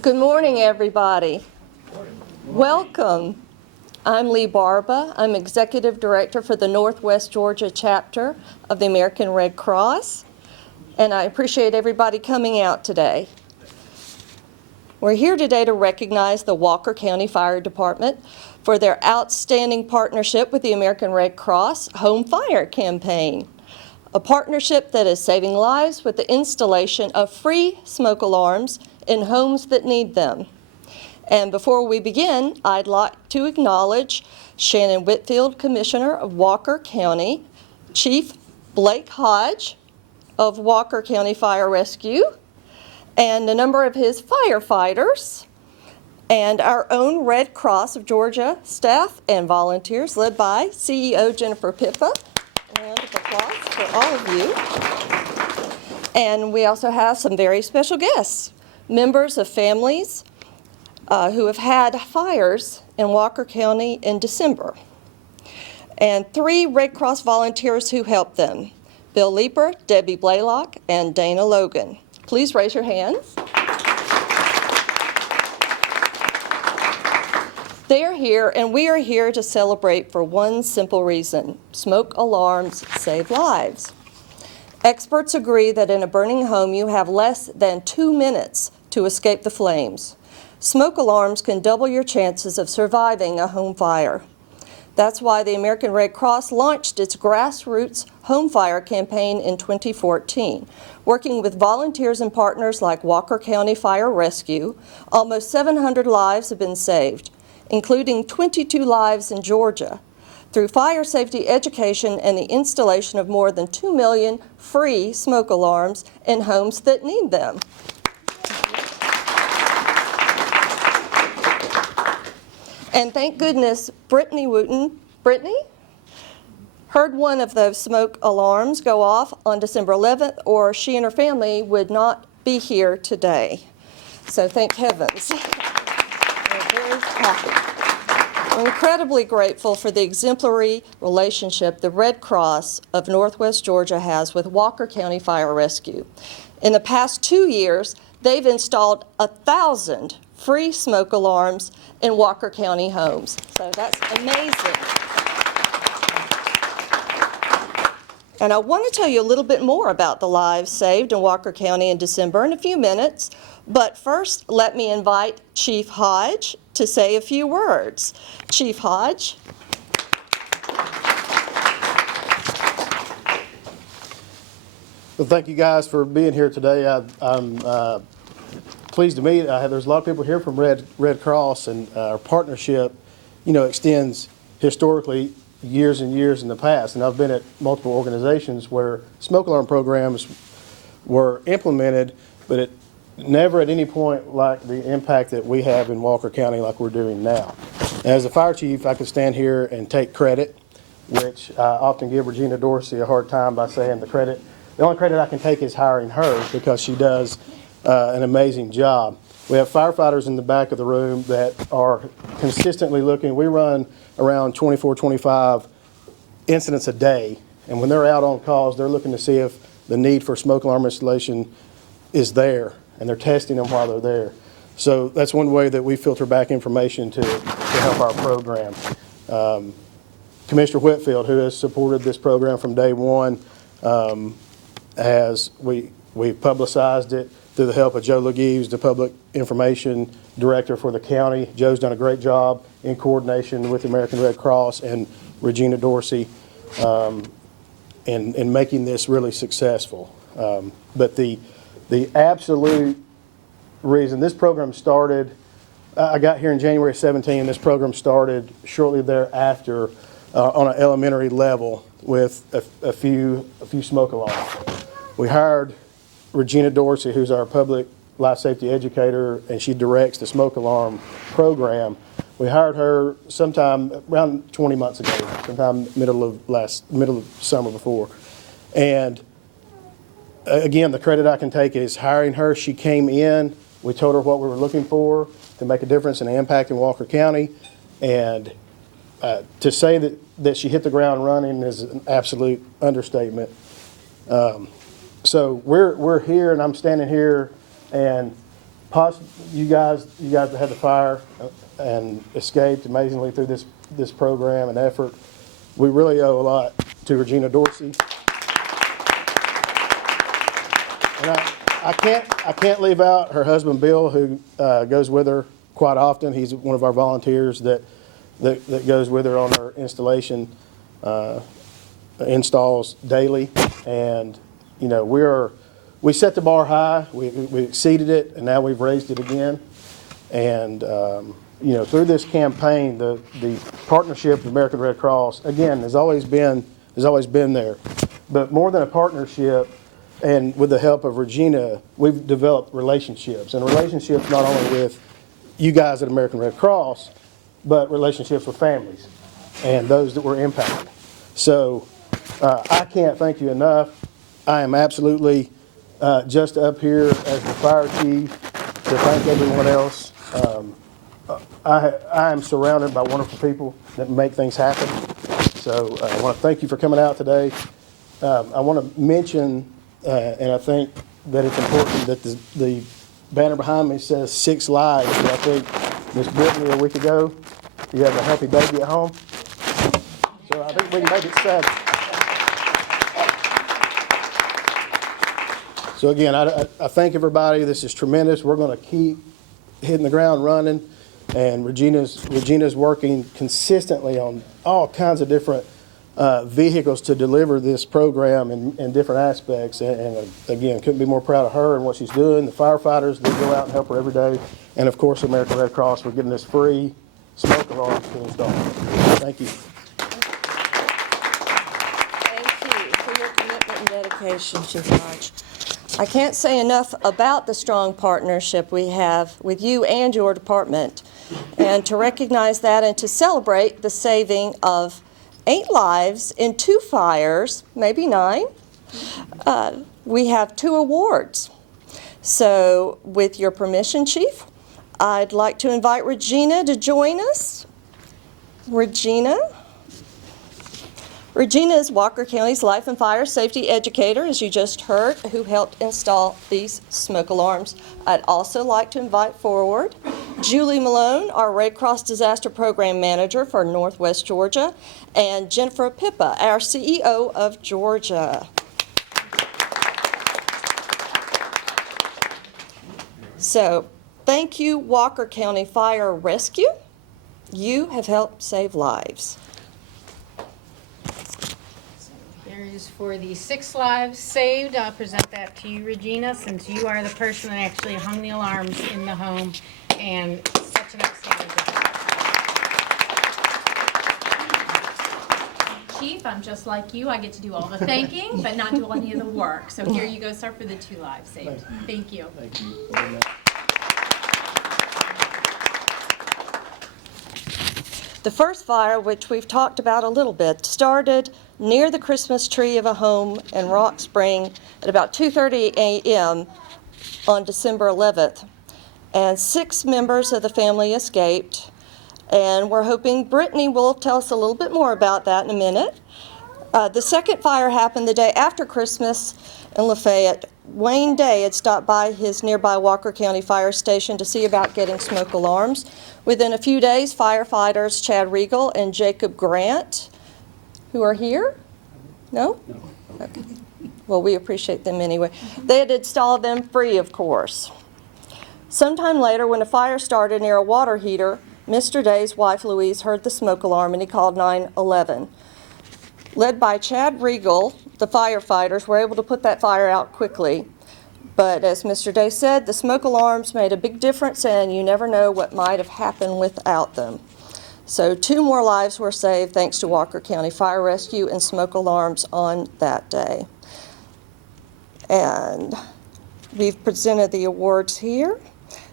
Good morning, everybody. Welcome. I'm Leigh Barba. I'm Executive Director for the Northwest Georgia chapter of the American Red Cross, and I appreciate everybody coming out today. We're here today to recognize the Walker County Fire Department for their outstanding partnership with the American Red Cross Home Fire Campaign, a partnership that is saving lives with the installation of free smoke alarms in homes that need them. And before we begin, I'd like to acknowledge Shannon Whitfield, Commissioner of Walker County, Chief Blake Hodge of Walker County Fire Rescue, and a number of his firefighters, and our own Red Cross of Georgia staff and volunteers led by CEO Jennifer Pippa. A round of applause for all of you. And we also have some very special guests, members of families who have had fires in Walker County in December, and 3 Red Cross volunteers who helped them, Bill Leeper, Debbie Blaylock, and Dana Logan. Please raise your hands. They are here, and we are here to celebrate for one simple reason: smoke alarms save lives. Experts agree that in a burning home you have less than 2 minutes to escape the flames. Smoke alarms can double your chances of surviving a home fire. That's why the American Red Cross launched its grassroots home fire campaign in 2014. Working with volunteers and partners like Walker County Fire Rescue, almost 700 lives have been saved, including 22 lives in Georgia, through fire safety education and the installation of more than 2 million free smoke alarms in homes that need them. And thank goodness Brittany Wooten, heard one of those smoke alarms go off on December 11th, or she and her family would not be here today. So thank heavens. We're very happy. We're incredibly grateful for the exemplary relationship the Red Cross of Northwest Georgia has with Walker County Fire Rescue. In the past 2 years, they've installed 1,000 free smoke alarms in Walker County homes. So that's amazing. And I want to tell you a little bit more about the lives saved in Walker County in December in a few minutes. But first, let me invite Chief Hodge to say a few words. Chief Hodge. Well, thank you guys for being here today. I'm pleased to meet. There's a lot of people here from Red Cross, and our partnership, extends historically years and years in the past. And I've been at multiple organizations where smoke alarm programs were implemented, but it never at any point like the impact that we have in Walker County like we're doing now. As a fire chief, I could stand here and take credit, which I often give Regina Dorsey a hard time by saying the only credit I can take is hiring her, because she does an amazing job. We have firefighters in the back of the room that are consistently looking. We run around 24, 25 incidents a day, and when they're out on calls, they're looking to see if the need for smoke alarm installation is there, and they're testing them while they're there. So that's one way that we filter back information to help our program. Commissioner Whitfield, who has supported this program from day one, we've publicized it through the help of Joe Legeeves, the Public Information Director for the county. Joe's done a great job in coordination with the American Red Cross and Regina Dorsey in making this really successful. But the absolute reason this program started, I got here in January 17. This program started shortly thereafter on an elementary level with a few smoke alarms. We hired Regina Dorsey, who's our public life safety educator, and she directs the smoke alarm program. We hired her sometime around 20 months ago, sometime middle of summer before. And again, the credit I can take is hiring her. She came in, we told her what we were looking for to make a difference and an impact in Walker County, and to say that she hit the ground running is an absolute understatement. So we're here, and I'm standing here, and You guys that had the fire and escaped amazingly through this program and effort. We really owe a lot to Regina Dorsey. And I can't leave out her husband Bill, who goes with her quite often. He's one of our volunteers that goes with her on her installation installs daily. And you know, we set the bar high. We exceeded it, and now we've raised it again. And you know, through this campaign, the partnership with the American Red Cross again has always been there. But more than a partnership, and with the help of Regina, we've developed relationships, and relationships not only with you guys at American Red Cross, but relationships with families and those that were impacted. So I can't thank you enough. I am absolutely just up here as the fire chief to thank everyone else. I am surrounded by wonderful people that make things happen. So I want to thank you for coming out today. I want to mention, and I think that it's important that the banner behind me says 6 lives. And I think Miss Brittany a week ago, you have a healthy baby at home. So I think we can make it 7. So again, I thank everybody. This is tremendous. We're going to keep hitting the ground running, and Regina's working consistently on all kinds of different vehicles to deliver this program in different aspects. And again, couldn't be more proud of her and what she's doing. The firefighters that go out and help her every day, and of course, the American Red Cross for giving us free smoke alarms to install. Thank you. Thank you for your commitment and dedication, Chief Lodge. I can't say enough about the strong partnership we have with you and your department. And to recognize that and to celebrate the saving of 8 lives in 2 fires, maybe 9, we have 2 awards. So with your permission, Chief, I'd like to invite Regina to join us. Regina is Walker County's Life and Fire Safety Educator, as you just heard, who helped install these smoke alarms. I'd also like to invite forward Julie Malone, our Red Cross Disaster Program Manager for Northwest Georgia, and Jennifer Pippa, our CEO of Georgia. So, thank you, Walker County Fire Rescue. You have helped save lives. There is for the 6 lives saved. I'll present that to you, Regina, since you are the person that actually hung the alarms in the home, and such an outstanding job. Chief, I'm just like you. I get to do all the thanking, but not do any of the work. So here you go, sir, for the 2 lives saved. Thank you. Thank you. The first fire, which we've talked about a little bit, started near the Christmas tree of a home in Rock Spring at about 2:30 a.m. on December 11th. And 6 members of the family escaped. And we're hoping Brittany will tell us a little bit more about that in a minute. The second fire happened the day after Christmas in Lafayette. Wayne Day had stopped by his nearby Walker County Fire Station to see about getting smoke alarms. Within a few days, firefighters Chad Regal and Jacob Grant, who are here? No? Okay. Well, we appreciate them anyway. They had installed them free, of course. Sometime later, when a fire started near a water heater, Mr. Day's wife, Louise, heard the smoke alarm and he called 911. Led by Chad Regal, the firefighters were able to put that fire out quickly. But as Mr. Day said, the smoke alarms made a big difference, and you never know what might have happened without them. So 2 more lives were saved thanks to Walker County Fire Rescue and smoke alarms on that day. And we've presented the awards here.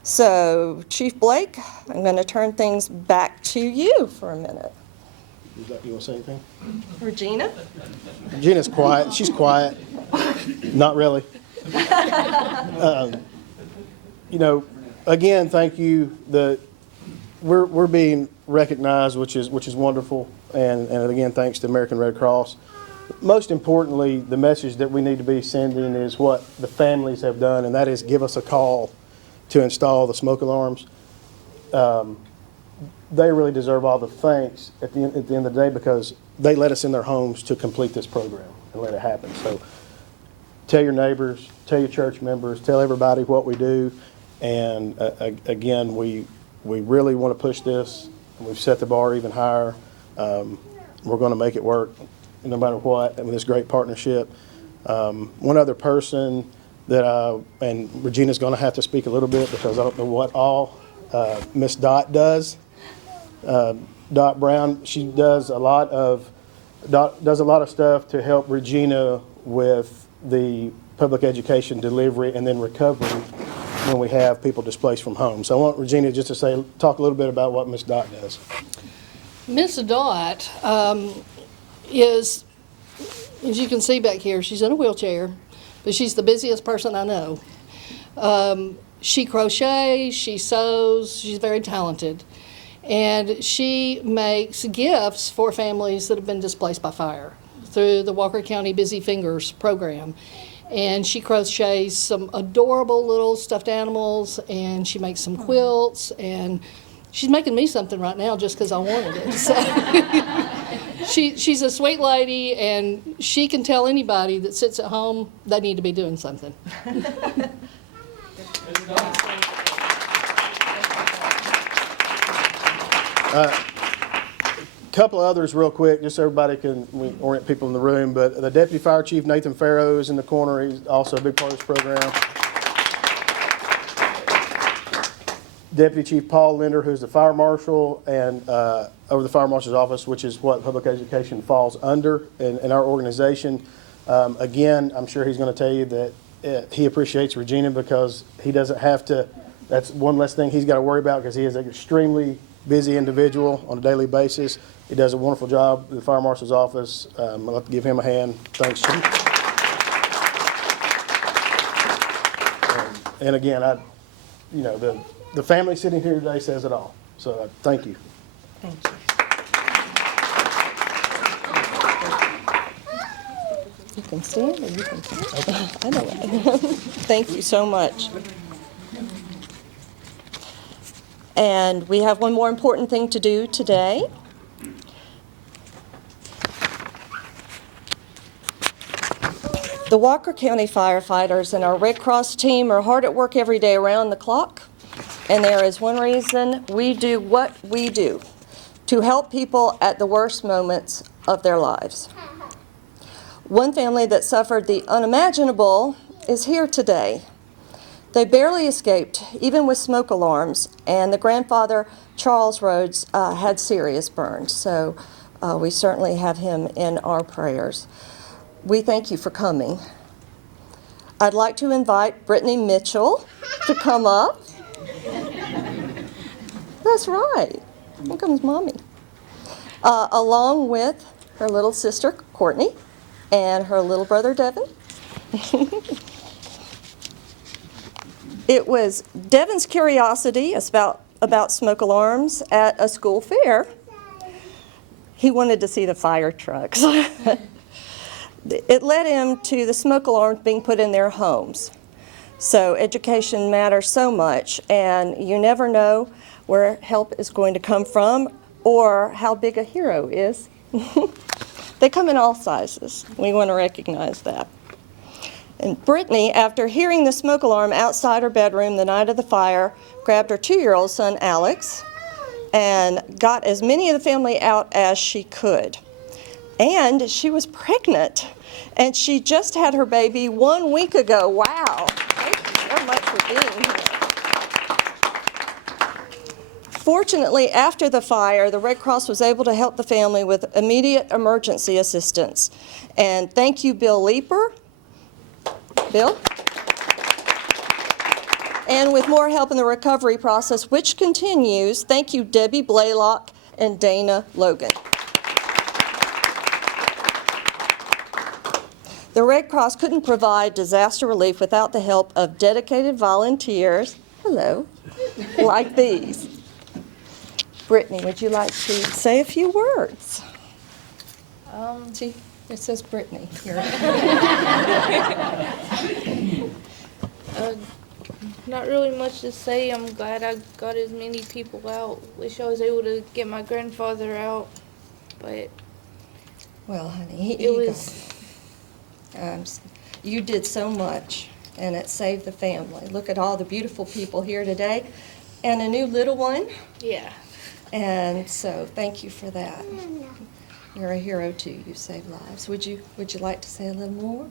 So Chief Blake, I'm going to turn things back to you for a minute. You want to say anything? Regina? Regina's quiet. She's quiet. Not really. You know, again, thank you. We're being recognized, which is wonderful, and again, thanks to American Red Cross. Most importantly, the message that we need to be sending is what the families have done, and that is give us a call. to install the smoke alarms. They really deserve all the thanks at the end of the day because they let us in their homes to complete this program and let it happen. So tell your neighbors, tell your church members, tell everybody what we do. And again, we really want to push this. We've set the bar even higher. We're going to make it work no matter what, and with this great partnership. One other person that, and Regina's going to have to speak a little bit because I don't know what all Miss Dot does. Dot Brown, she does a lot of stuff to help Regina with the public education delivery and then recovery when we have people displaced from home. So I want Regina just to talk a little bit about what Miss Dot does. Miss Dot is, as you can see back here, she's in a wheelchair, but she's the busiest person I know. She crochets, she sews, she's very talented. And she makes gifts for families that have been displaced by fire through the Walker County Busy Fingers program. And she crochets some adorable little stuffed animals, and she makes some quilts, and she's making me something right now just because I wanted it. So she's a sweet lady, and she can tell anybody that sits at home they need to be doing something. Couple of others real quick, just so everybody can orient people in the room. But the Deputy Fire Chief, Nathan Farrow, is in the corner. He's also a big part of this program. Deputy Chief Paul Linder, who's the Fire Marshal, and over the Fire Marshal's office, which is what public education falls under in our organization. Again, I'm sure he's going to tell you that he appreciates Regina because he doesn't have to, that's one less thing he's got to worry about because he is an extremely busy individual on a daily basis. He does a wonderful job in the Fire Marshal's office. I'd like to give him a hand. Thanks, Chief. And again, the family sitting here today says it all. So thank you. Thank you. You can stand or you can stand. I know it. Thank you so much. And we have one more important thing to do today. The Walker County firefighters and our Red Cross team are hard at work every day around the clock. And there is one reason we do what we do, to help people at the worst moments of their lives. One family that suffered the unimaginable is here today. They barely escaped, even with smoke alarms, and the grandfather, Charles Rhodes, had serious burns. So we certainly have him in our prayers. We thank you for coming. I'd like to invite Brittany Mitchell to come up. That's right. Here comes Mommy. Along with her little sister, Courtney, and her little brother, Devin. It was Devin's curiosity about smoke alarms at a school fair. He wanted to see the fire trucks. It led him to the smoke alarms being put in their homes. So education matters so much, and you never know where help is going to come from or how big a hero is. They come in all sizes. We want to recognize that. And Brittany, after hearing the smoke alarm outside her bedroom the night of the fire, grabbed her 2-year-old son, Alex, and got as many of the family out as she could. And she was pregnant, and she just had her baby 1 week ago. Wow. Thank you so much for being here. Fortunately, after the fire, the Red Cross was able to help the family with immediate emergency assistance. And thank you, Bill Leeper. Bill? And with more help in the recovery process, which continues, thank you, Debbie Blaylock and Dana Logan. The Red Cross couldn't provide disaster relief without the help of dedicated volunteers, hello, like these. Brittany, would you like to say a few words? See, it says Brittany here. Not really much to say. I'm glad I got as many people out. Wish I was able to get my grandfather out, but Well, honey, it was. you did so much, and it saved the family. Look at all the beautiful people here today, and a new little one, Yeah. and so thank you for that. You're a hero too. You saved lives. Would you like to say a little more?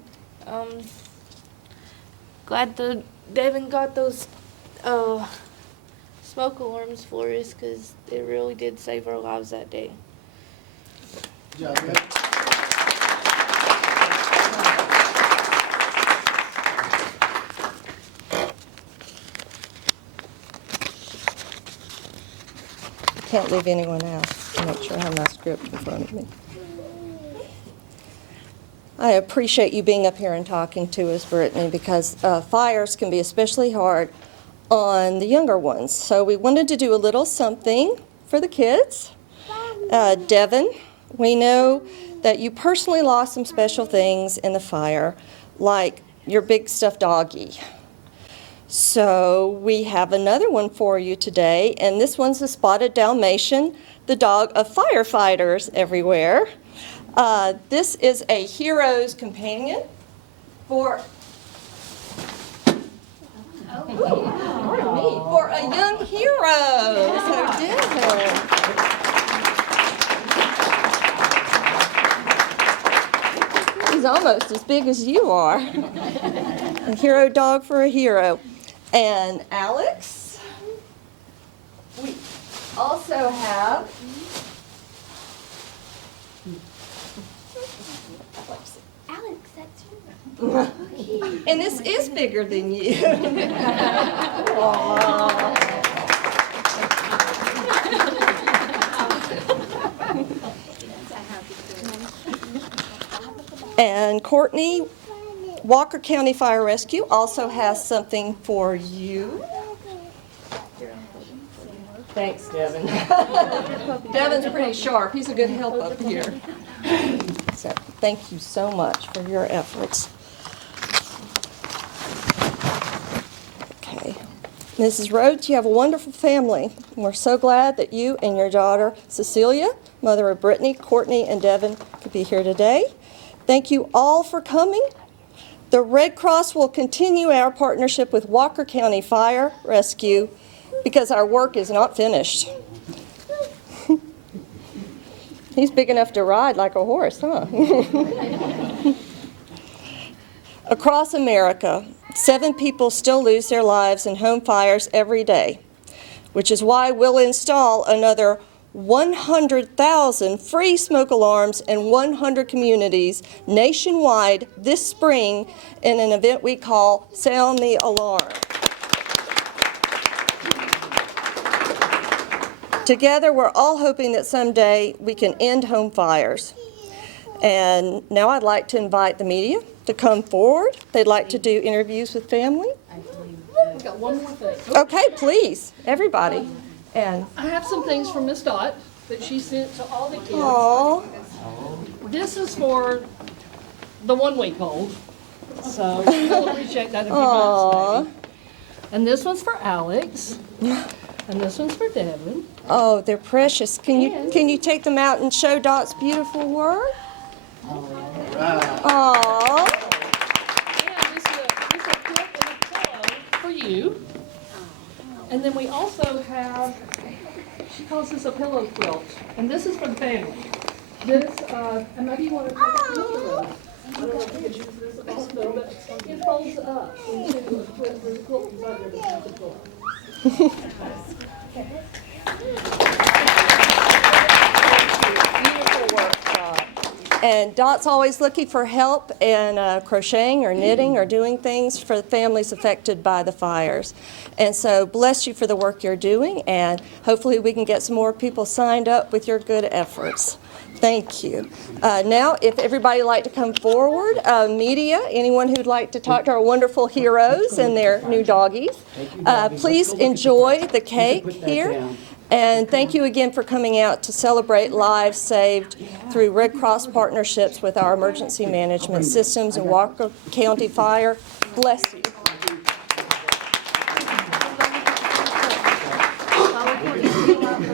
Glad Devin got those smoke alarms for us because it really did save our lives that day. Good job, guys. Can't leave anyone out. I'll make sure I have my script in front of me. I appreciate you being up here and talking to us, Brittany, because fires can be especially hard on the younger ones. So we wanted to do a little something for the kids. Devin, we know that you personally lost some special things in the fire, like your big stuffed doggie. So we have another one for you today, and this one's the Spotted Dalmatian, the dog of firefighters everywhere. This is a hero's companion for, for a young hero. So Devin. He's almost as big as you are. A hero dog for a hero. And Alex, we also have Alex, that's you. and this is bigger than you. And Courtney, Walker County Fire Rescue also has something for you. Thanks, Devin. Devin's pretty sharp. He's a good help up here. So, thank you so much for your efforts. Okay. Mrs. Rhodes, you have a wonderful family. We're so glad that you and your daughter, Cecilia, mother of Brittany, Courtney, and Devin, could be here today. Thank you all for coming. The Red Cross will continue our partnership with Walker County Fire Rescue because our work is not finished. He's big enough to ride like a horse, huh? Across America, 7 people still lose their lives in home fires every day, which is why we'll install another 100,000 free smoke alarms in 100 communities nationwide this spring in an event we call Sound the Alarm. Together, we're all hoping that someday we can end home fires. And now I'd like to invite the media to come forward. They'd like to do interviews with family. We've got one more thing. Okay, please, everybody. And I have some things from Miss Dot that she sent to all the kids. Aww. This is for the 1 week old. So we'll appreciate that in a few months, maybe. And this one's for Alex. And this one's for Devin. Oh, they're precious. Can you take them out and show Dot's beautiful work? Aww. And this is a quilt and a pillow for you. And then we also have, she calls this a pillow quilt. And this is for the family. This, and maybe you want to take a picture of it. I don't know if you could use this at the hospital, but it folds up into a quilt. There's a quilt inside there that has a pillow. Beautiful work, Dot. And Dot's always looking for help in crocheting or knitting or doing things for the families affected by the fires. And so bless you for the work you're doing, and hopefully we can get some more people signed up with your good efforts. Thank you. Now, if everybody would like to come forward, media, anyone who'd like to talk to our wonderful heroes and their new doggies, please enjoy the cake here. And thank you again for coming out to celebrate lives saved through Red Cross partnerships with our emergency management systems and Walker County Fire. Bless you. go out